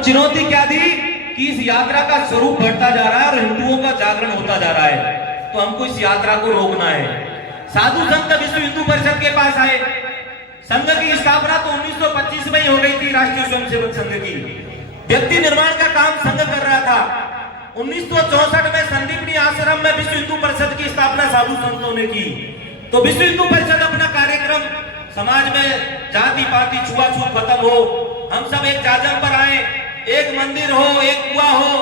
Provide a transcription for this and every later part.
और चुनौती क्या दी कि इस यात्रा का स्वरूप बढ़ता जा रहा है और हिंदुओं का जागरण होता जा रहा है, तो हमको इस यात्रा को रोकना है। साधु संत विश्व हिंदू परिषद के पास आए। संघ की स्थापना तो 1925 में ही हो गई थी। राष्ट्रीय स्वयंसेवक संघ की व्यक्ति निर्माण का काम संघ कर रहा था। 1964 में संदीपनी आश्रम में विश्व हिंदू परिषद की स्थापना साधु संतों ने की। तो विश्व हिंदू परिषद अपना कार्यक्रम समाज में जाति पाति छुआछूत खत्म हो, हम सब एक जाजम पर आए, एक मंदिर हो, एक कुआं हो,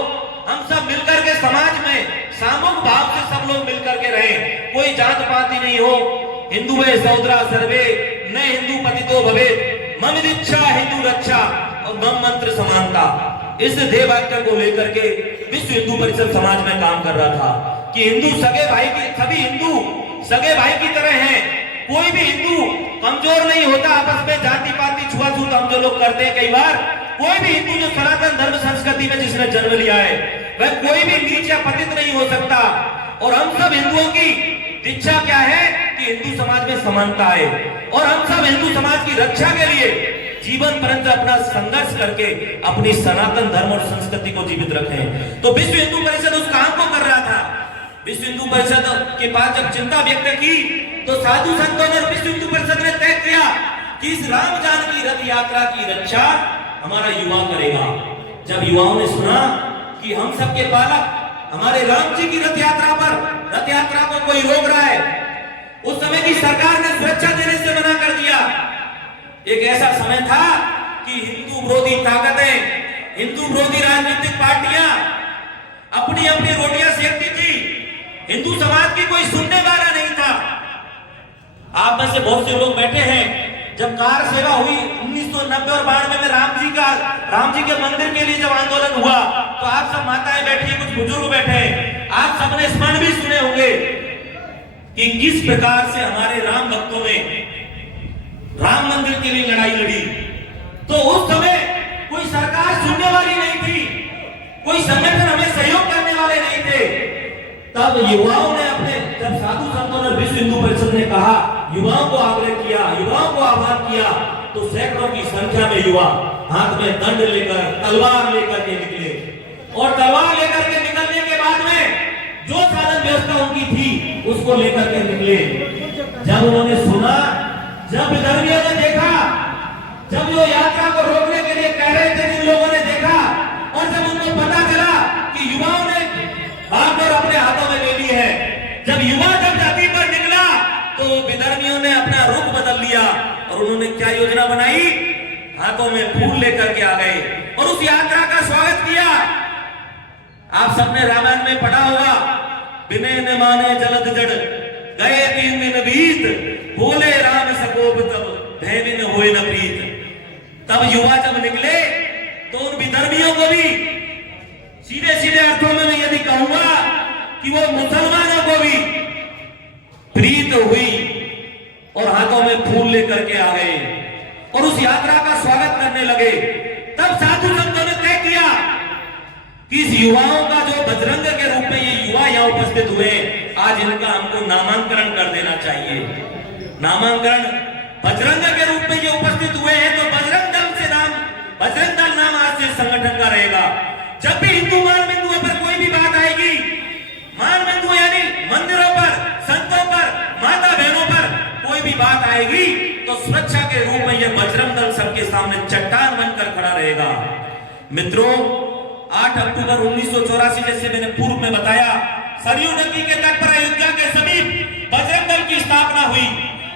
हम सब मिलकर के समाज में सामूहिक भाव से सब लोग मिलकर के रहे, कोई जात पाति नहीं हो। हिंदू है सौदरा सर्वे न हिंदू पतितो भवे, मम दीक्षा हिंदू रक्षा और मम मंत्र समानता। इस ध्येय वाक्य को लेकर के विश्व हिंदू परिषद समाज में काम कर रहा था कि हिंदू सगे भाई की, सभी हिंदू सगे भाई की तरह हैं। कोई भी हिंदू कमजोर नहीं होता आपस में जाति पाति छुआछूत हम जो लोग करते हैं कई बार। कोई भी हिंदू जो सनातन धर्म संस्कृति में जिसने जन्म लिया है वह कोई भी नीच या पतित नहीं हो सकता। और हम सब हिंदुओं की इच्छा क्या है कि हिंदू समाज में समानता है और हम सब हिंदू समाज की रक्षा के लिए जीवन पर्यंत अपना संघर्ष करके अपनी सनातन धर्म और संस्कृति को जीवित रखें। तो विश्व हिंदू परिषद उस काम को कर रहा था। विश्व हिंदू परिषद के पास जब चिंता व्यक्त की तो साधु संतों ने विश्व हिंदू परिषद ने तय किया कि इस राम जानकी रथ यात्रा की रक्षा हमारा युवा करेगा। जब युवाओं ने सुना कि हम सबके बालक हमारे राम जी की रथ यात्रा को कोई रोक रहा है, उस समय की सरकार ने सुरक्षा देने से मना कर दिया। एक ऐसा समय था कि हिंदू विरोधी ताकतें, हिंदू विरोधी राजनीतिक पार्टियां अपनी अपनी रोटियां सेकती थी, हिंदू समाज की कोई सुनने वाला नहीं था। आप में से बहुत से लोग बैठे हैं, जब कार सेवा हुई 1990 और 92 में राम जी के मंदिर के लिए जब आंदोलन हुआ तो आप सब माताएं बैठी, कुछ बुजुर्ग बैठे, आप सबने स्मरण भी सुने होंगे कि किस प्रकार से हमारे राम भक्तों ने राम मंदिर के लिए लड़ाई लड़ी। तो उस समय कोई सरकार सुनने वाली नहीं थी, कोई संगठन हमें सहयोग करने वाले नहीं थे। तब युवाओं ने जब साधु संतों ने विश्व हिंदू परिषद ने कहा, युवाओं को आग्रह किया, युवाओं को आह्वान किया, तो सैकड़ों की संख्या में युवा हाथ में दंड लेकर तलवार लेकर के निकले। और तलवार लेकर के निकलने के बाद में जो साधन व्यवस्था उनकी थी उसको लेकर के निकले। जब उन्होंने सुना, जब विदर्भियों ने देखा, जब वो यात्रा को रोकने के लिए कह रहे थे, जिन लोगों ने देखा और जब उनको पता चला कि युवाओं ने भागदौड़ अपने हाथों में ले ली है, जब युवा जब जाति पर निकला तो विदर्भियों ने अपना रुख बदल लिया और उन्होंने क्या योजना बनाई, हाथों में फूल लेकर के आ गए और उस यात्रा का स्वागत किया। आप सबने रामायण में पढ़ा होगा, विनय न माने जलद जड़ गए 3 दिन बीत, बोले राम सकोप तब भय बिन होए न प्रीत। तब युवा जब निकले तो उन विदर्भियों को भी सीधे सीधे अर्थों में मैं यदि कहूंगा कि वो मुसलमानों को भी प्रीत हुई और हाथों में फूल लेकर के आ गए और उस यात्रा का स्वागत करने लगे। तब साधु संतों ने तय किया कि इस युवाओं का जो बजरंग के रूप में ये युवा यहाँ उपस्थित हुए, आज इनका हमको नामांकन कर देना चाहिए। नामांकन बजरंग के रूप में ये उपस्थित हुए हैं तो बजरंग दल नाम आज से संगठन का रहेगा। जब भी हिंदू मान बिंदुओं पर कोई भी बात आएगी, मान बिंदु यानी मंदिरों पर, संतों पर, माता बहनों पर कोई भी बात आएगी तो सुरक्षा के रूप में यह बजरंग दल सबके सामने चट्टान बनकर खड़ा रहेगा। मित्रों, 8 अक्टूबर 1984 जैसे मैंने पूर्व में बताया, सरयू नदी के तट पर अयोध्या के समीप बजरंग दल की स्थापना हुई।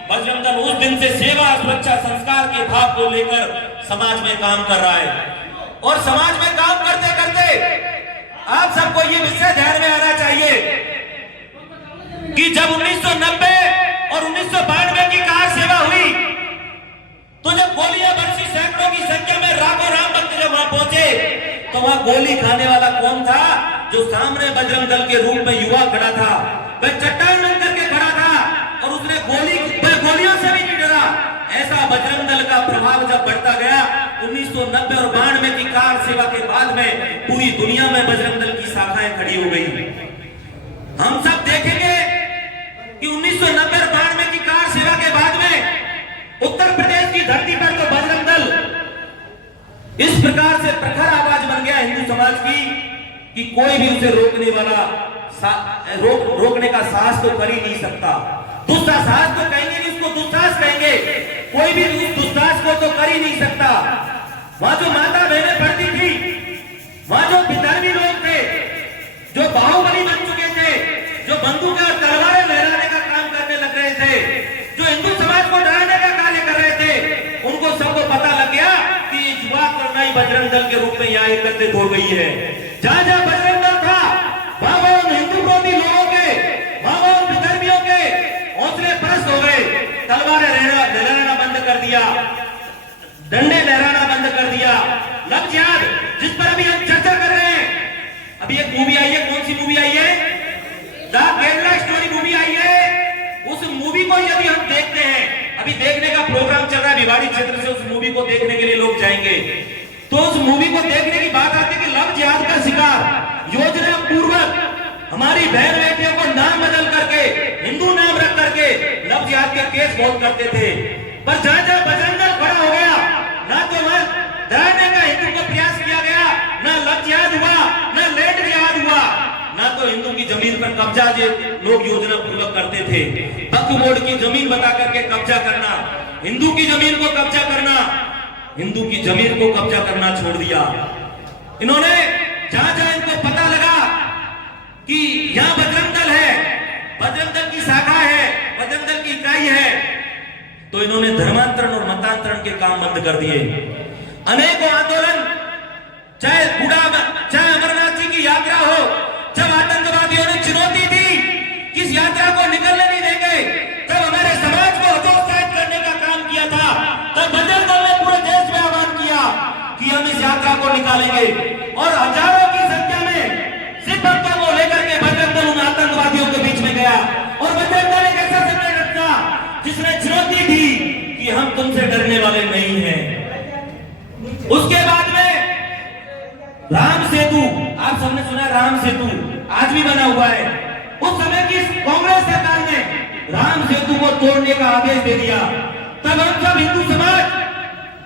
बजरंग दल उस दिन से सेवा, सुरक्षा, संस्कार के भाव को लेकर समाज में काम कर रहा है और समाज में काम करते करते आप सबको ये विषय ध्यान में आना चाहिए कि जब 1990 और 1992 की कार सेवा हुई तो जब गोलियां बरसी सैकड़ों की संख्या में लाखों राम भक्त जब वहां पहुंचे तो वहां गोली खाने वाला कौन था? जो सामने बजरंग दल के रूप में युवा खड़ा था, वह चट्टान बनकर के खड़ा था और उसने गोलियों से भी नहीं डरा। ऐसा बजरंग दल का प्रभाव जब बढ़ता गया 1990 और 92 की कार सेवा के बाद में पूरी दुनिया में बजरंग दल की शाखाएं खड़ी हो गई। हम सब देखेंगे कि 1990 और 92 की कार सेवा के बाद में उत्तर प्रदेश की धरती पर तो बजरंग दल इस प्रकार से प्रखर आवाज हिंदू समाज की कि कोई भी उसे रोकने वाला रोकने का साहस तो कर ही नहीं सकता। दुस्साहस तो कहेंगे नहीं, उसको दुस्साहस कहेंगे। कोई भी उस दुस्साहस को तो कर ही नहीं सकता। वहां जो माता बहनें पढ़ती थी, वहां जो विधर्मी लोग थे, जो बाहुबली बन चुके थे, जो बंदूक और तलवारें लहराने का काम करने लग रहे थे, जो हिंदू समाज को डराने का कार्य कर रहे थे, उनको सबको पता लग गया कि युवा करनाई बजरंग दल के रूप में यहाँ एकत्रित हो गई है। जहां जहां बजरंग दल था, वहां उन हिंदू विरोधी लोगों के, वहां उन विधर्मियों के हौसले पस्त हो गए। तलवारें लहराना बंद कर दिया, डंडे लहराना बंद कर दिया। लव जिहाद, जिस पर अभी हम चर्चा कर रहे हैं, अभी एक मूवी आई है, कौन सी मूवी आई है? द केरला स्टोरी मूवी आई है। उस मूवी को यदि हम देखते हैं, अभी देखने का प्रोग्राम चल रहा है भिवाड़ी क्षेत्र से, उस मूवी को देखने के लिए लोग जाएंगे। तो उस मूवी को देखने की बात आती है कि लव जिहाद का शिकार योजना पूर्वक हमारी बहन बेटियों को नाम बदल करके, हिंदू नाम रख करके लव जिहाद के केस बहुत करते थे। पर जहां जहां बजरंग दल खड़ा हो गया, ना तो वहां डराने का हिंदू को प्रयास किया गया, ना लव जिहाद हुआ, ना लैंड जिहाद हुआ, ना तो हिंदू की जमीन पर कब्जा जो लोग योजना पूर्वक करते थे, वक्फ बोर्ड की जमीन बता करके कब्जा करना, हिंदू की जमीन को कब्जा करना, हिंदू की जमीन को कब्जा करना छोड़ दिया। इन्होंने जहां जहां इनको पता लगा कि यहां बजरंग दल है, बजरंग दल की शाखा है, बजरंग दल की इकाई है, तो इन्होंने धर्मांतरण और मतांतरण के काम बंद कर दिए। अनेकों आंदोलन, चाहे अमरनाथ जी की यात्रा हो, जब आतंकवादियों ने चुनौती दी कि इस यात्रा को निकलने नहीं देंगे, तब हमारे समाज को हतोत्साहित करने का काम किया था, तब बजरंग दल ने पूरे देश में आह्वान किया कि हम इस यात्रा को निकालेंगे। और हजारों की संख्या में सिख भक्तों को लेकर के बजरंग दल उन आतंकवादियों के बीच में गया। और बजरंग दल एक ऐसा संगठन था जिसने चुनौती दी कि हम तुमसे डरने वाले नहीं हैं। उसके बाद में राम सेतु, आप सबने सुना राम सेतु, आज भी बना हुआ है। उस समय की कांग्रेस सरकार ने राम सेतु को तोड़ने का आदेश दे दिया। तब हम सब हिंदू समाज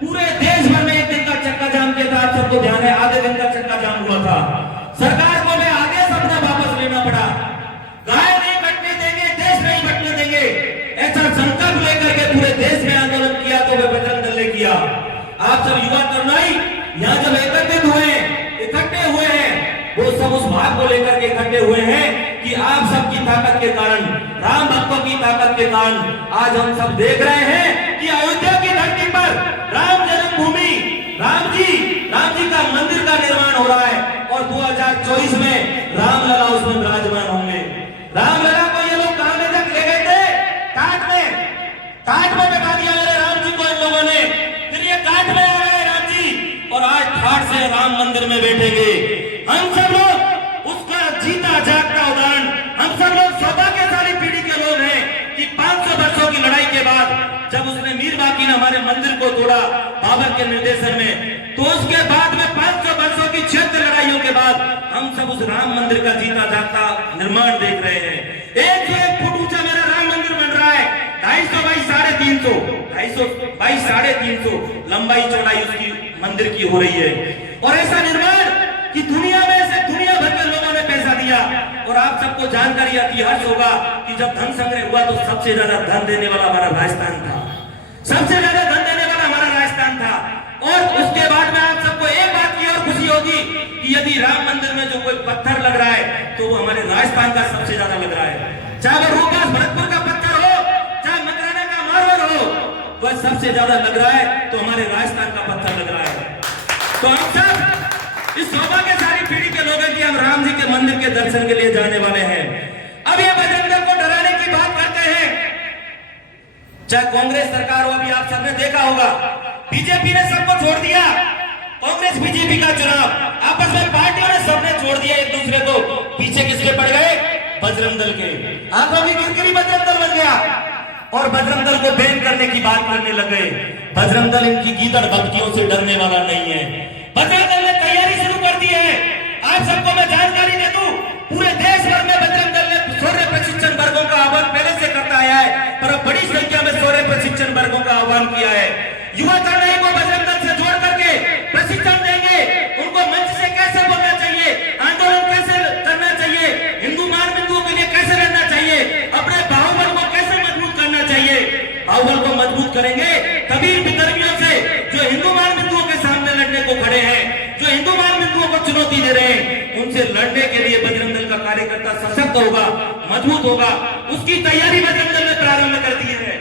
पूरे देश भर में एक दिन का चक्का जाम किया था। आप सबको ध्यान है, आधे दिन का चक्का जाम हुआ था। सरकार को मैं आदेश अपना वापस लेना पड़ा। गाय नहीं कटने देंगे, देश नहीं बटने देंगे, ऐसा संकल्प लेकर के पूरे देश में आंदोलन किया तो वह बजरंग दल ने किया। आप सब युवा तरुणाई यहाँ जब एकत्रित हुए, इकट्ठे हुए हैं, वो सब उस भाव को लेकर के इकट्ठे हुए हैं कि आप सबकी ताकत के कारण, राम भक्तों की ताकत के कारण आज हम सब देख रहे हैं कि अयोध्या की धरती पर राम जन्मभूमि, राम जी का मंदिर का निर्माण हो रहा है। और 2024 में रामलला उसमें विराजमान होंगे। रामलला को ये लोग कहां ले गए थे? काट में बैठा दिया मेरे राम जी को इन लोगों ने। फिर ये काट में आ गए राम जी, और आज ठाट से राम मंदिर में बैठेंगे। हम सब लोग उसका जीता जागता उदाहरण, हम सब लोग सौभाग्यशाली पीढ़ी के लोग हैं कि 500 वर्षों की लड़ाई के बाद जब उसने मीर बाकी ने हमारे मंदिर को तोड़ा बाबर के निर्देशन में, तो उसके बाद में 500 वर्षों की 76 लड़ाइयों के बाद हम सब उस राम मंदिर का जीता जागता निर्माण देख रहे हैं। 1 फुट ऊंचा मेरा राम मंदिर बन रहा है, 250 बाई 350 लंबाई चौड़ाई उसकी मंदिर की हो रही है। और ऐसा निर्माण कि दुनिया भर के लोगों ने पैसा दिया। और आप सबको जानकारी आती हर्ष होगा कि जब धन संग्रह हुआ तो सबसे ज्यादा धन देने वाला हमारा राजस्थान था, सबसे ज्यादा धन देने वाला हमारा राजस्थान था। और उसके बाद में आप सबको एक बात की और खुशी होगी कि यदि राम मंदिर में जो कोई पत्थर लग रहा है तो वो हमारे राजस्थान का सबसे ज्यादा लग रहा है। चाहे वो रोहतास भरतपुर का पत्थर हो, चाहे मकराना का मार्बल हो, वह सबसे ज्यादा लग रहा है तो हमारे राजस्थान का पत्थर लग रहा है। तो हम सब इस सौभाग्यशाली पीढ़ी के लोग हैं कि हम राम जी के मंदिर के दर्शन के लिए जाने वाले हैं। अब ये बजरंग दल को डराने की बात करते हैं, चाहे कांग्रेस सरकार हो। अभी आप सबने देखा होगा बीजेपी ने सबको छोड़ दिया, कांग्रेस बीजेपी का चुनाव आपस में पार्टियों ने सबने छोड़ दिया एक दूसरे को। पीछे किसके पड़ गए? बजरंग दल के। आंखों की किरकिरी बजरंग दल बन गया और बजरंग दल को बैन करने की बात करने लग गए। बजरंग दल इनकी गीदड़ भक्तियों से डरने वाला नहीं है। बजरंग दल ने तैयारी शुरू कर दी है। आप सबको मैं जानकारी दे दूं, पूरे देश भर में बजरंग दल ने शौर्य प्रशिक्षण वर्गों का आह्वान पहले से करता आया है, पर अब बड़ी संख्या में शौर्य प्रशिक्षण वर्गों का आह्वान किया है। युवा तरुणाई को बजरंग दल से जोड़ करके प्रशिक्षण देंगे, उनको मंच से कैसे को खड़े हैं, जो हिंदू मान बिंदुओं को चुनौती दे रहे हैं, उनसे लड़ने के लिए बजरंग दल का कार्यकर्ता सशक्त होगा, मजबूत होगा। उसकी तैयारी बजरंग दल ने प्रारंभ कर दी है।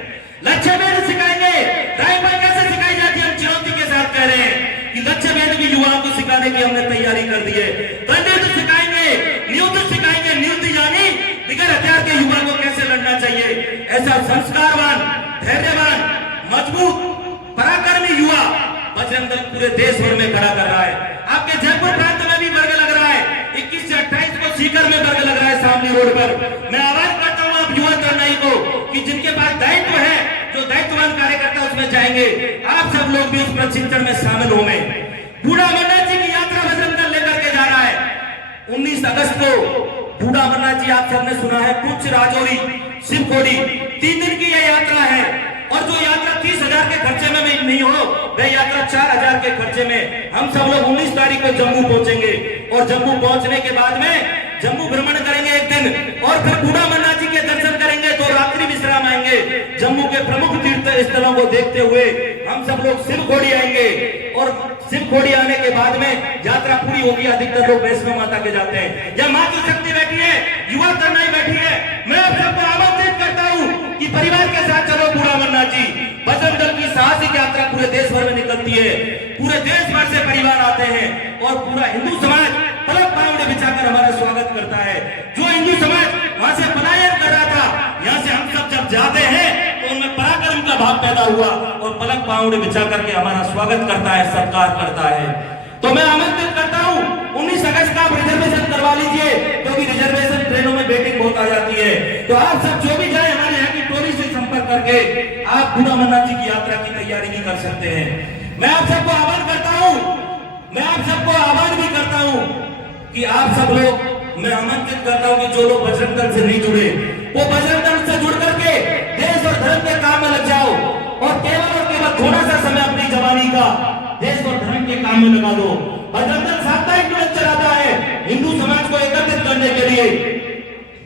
लक्ष्य भेद सिखाएंगे, राइफल कैसे सिखाई जाती है, हम चुनौती के साथ कह रहे हैं कि लक्ष्य भेद भी युवाओं को सिखाने की हमने तैयारी कर दी है। पंडित सिखाएंगे, नियुद्ध सिखाएंगे, नियुद्ध यानी बिगर हथियार के युवा को कैसे लड़ना चाहिए। ऐसा संस्कारवान, धैर्यवान, मजबूत, पराक्रमी युवा बजरंग दल पूरे देश भर में खड़ा कर रहा है। आपके जयपुर प्रांत में भी वर्ग लग रहा है, 21 से 28 को सीकर में वर्ग लग रहा है सामने रोड पर। मैं आवाज करता हूं आप युवा तरुणाई को कि जिनके पास दायित्व है, जो दायित्ववान कार्यकर्ता उसमें जाएंगे, आप सब लोग भी उस प्रशिक्षण में शामिल होंगे। बूढ़ा अमरनाथ जी की यात्रा बजरंग दल लेकर के जा रहा है 19 अगस्त को। बूढ़ा अमरनाथ जी आप सबने सुना है, पुंछ, राजौरी, शिवखोड़ी, 3 दिन की यह यात्रा है। और जो यात्रा 30,000 के खर्चे में नहीं हो, वह यात्रा 4,000 के खर्चे में हम सब लोग 19 तारीख को जम्मू पहुंचेंगे। और जम्मू पहुंचने के बाद में जम्मू भ्रमण करेंगे एक दिन, और फिर बूढ़ा अमरनाथ जी के दर्शन करेंगे, तो रात्रि विश्राम आएंगे। जम्मू के प्रमुख तीर्थ स्थलों को देखते हुए हम सब लोग शिवखोड़ी आएंगे, और शिवखोड़ी आने के बाद में यात्रा पूरी होगी। अधिकतर लोग वैष्णो माता के जाते हैं। या मातृशक्ति बैठी है, युवा तरुणाई बैठी है, मैं आप सबको आमंत्रित करता हूं कि परिवार के साथ चलो बूढ़ा अमरनाथ जी। बजरंग दल की साहसिक यात्रा पूरे देश भर में निकलती है, पूरे देश भर से परिवार आते हैं, और पूरा हिंदू समाज पलक पावड़े बिछाकर हमारा स्वागत करता है। जो हिंदू समाज वहां से पलायन कर रहा था, यहाँ से हम सब जब जाते हैं तो उनमें पराक्रम का भाव पैदा हुआ, और पलक पावड़े बिछा करके हमारा स्वागत करता है, सत्कार करता है। तो मैं आमंत्रित करता हूं 19 अगस्त का आप रिजर्वेशन करवा लीजिए, क्योंकि रिजर्वेशन ट्रेनों में वेटिंग बहुत आ जाती है। तो आप सब जो भी जाए हमारे यहाँ की टोली से संपर्क करके आप बूढ़ा अमरनाथ जी की यात्रा की तैयारी भी कर सकते हैं। मैं आप सबको आह्वान करता हूं, मैं आप सबको आह्वान भी करता हूं कि आप सब लोग, मैं आमंत्रित करता हूं कि जो लोग बजरंग दल से नहीं जुड़े, वो बजरंग दल से जुड़ करके देश और धर्म के काम में लग जाओ, और केवल थोड़ा सा समय अपनी जवानी का देश और धर्म के काम में लगा दो। बजरंग दल साप्ताहिक मिलन चलाता है हिंदू समाज को एकत्रित करने के लिए।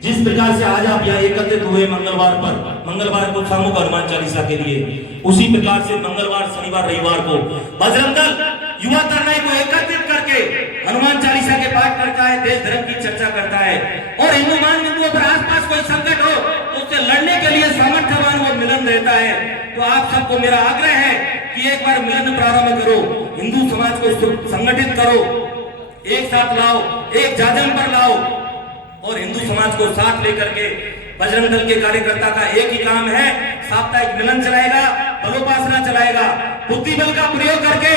जिस प्रकार से आज आप यहाँ एकत्रित हुए मंगलवार को सामूहिक हनुमान चालीसा के लिए, उसी प्रकार से मंगलवार, शनिवार, रविवार को बजरंग दल युवा तरुणाई को एकत्रित करके हनुमान चालीसा के पाठ करता है, देश धर्म की चर्चा करता है। और हिंदू मान बिंदुओं पर आसपास कोई संकट हो तो उससे लड़ने के लिए सामर्थ्यवान वो मिलन रहता है। तो आप सबको मेरा आग्रह है कि एक बार मिलन प्रारंभ करो, हिंदू समाज को संगठित करो, एक साथ लाओ, एक जाजम पर लाओ, और हिंदू समाज को साथ लेकर के बजरंग दल के कार्यकर्ता का एक ही काम है, साप्ताहिक मिलन चलाएगा, बलोपासना चलाएगा, बुद्धि बल का प्रयोग करके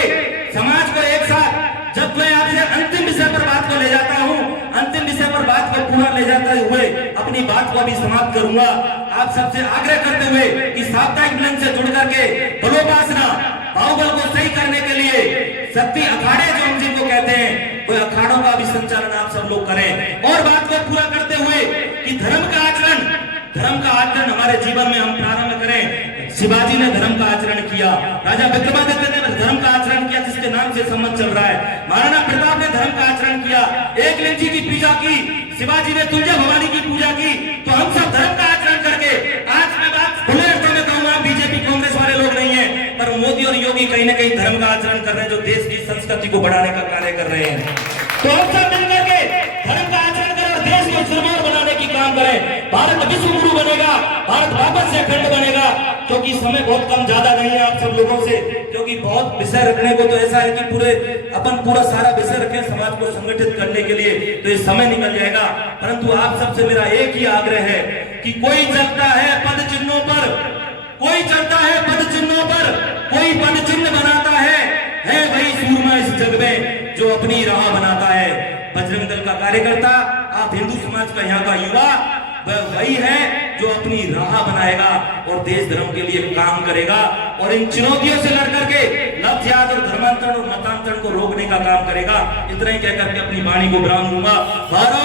समाज को एक साथ। जब मैं आपसे अंतिम विषय पर बात को ले जाता हूं, अंतिम विषय पर बात को पूरा ले जाते हुए अपनी बात को अभी समाप्त करूंगा, आप सबसे आग्रह करते हुए कि साप्ताहिक मिलन से जुड़ करके बलोपासना, बाहुबल को सही करने के लिए शक्ति अखाड़े जो हम जिनको कहते हैं, वो अखाड़ों का भी संचालन आप सब लोग करें। और बात को पूरा करते हुए कि धर्म का आचरण हमारे जीवन में हम प्रारंभ करें। शिवाजी ने धर्म का आचरण किया, राजा विक्रमादित्य ने धर्म का आचरण किया, जिसके नाम से सम्मत चल रहा है। महाराणा प्रताप ने धर्म का आचरण किया, एकलिंग जी की पूजा की, शिवाजी ने तुलजा भवानी की पूजा की। तो हम सब धर्म का आचरण करके, आज मैं बात खुले अर्थों में कहूंगा, बीजेपी कांग्रेस वाले लोग नहीं है, पर मोदी और योगी कहीं ना कहीं धर्म का आचरण कर रहे हैं, जो देश की संस्कृति को बढ़ाने का कार्य कर रहे हैं। तो हम सब मिलकर के धर्म का आचरण करें और देश को सर्वोच्च बनाने की काम करें। भारत विश्व गुरु बनेगा, भारत वापस से अखंड बनेगा। क्योंकि समय बहुत कम, ज्यादा नहीं है आप सब लोगों से, क्योंकि बहुत विषय रखने को तो ऐसा है कि पूरा सारा विषय रखें समाज को संगठित करने के लिए, तो ये समय निकल जाएगा। परंतु आप सबसे मेरा एक ही आग्रह है कि कोई चलता है पद चिन्हों पर, कोई चलता है पद चिन्हों पर, कोई पद चिन्ह बनाता है वही सूरमा इस जग में जो अपनी राह बनाता है। बजरंग दल का कार्यकर्ता, आप हिंदू समाज का यहाँ का युवा, वह वही है जो अपनी राह बनाएगा और देश धर्म के लिए काम करेगा, और इन चुनौतियों से लड़ करके लक्ष्यात और धर्मांतरण और मतांतरण को रोकने का काम करेगा। इतना ही कहकर के अपनी वाणी को विराम दूंगा। भारत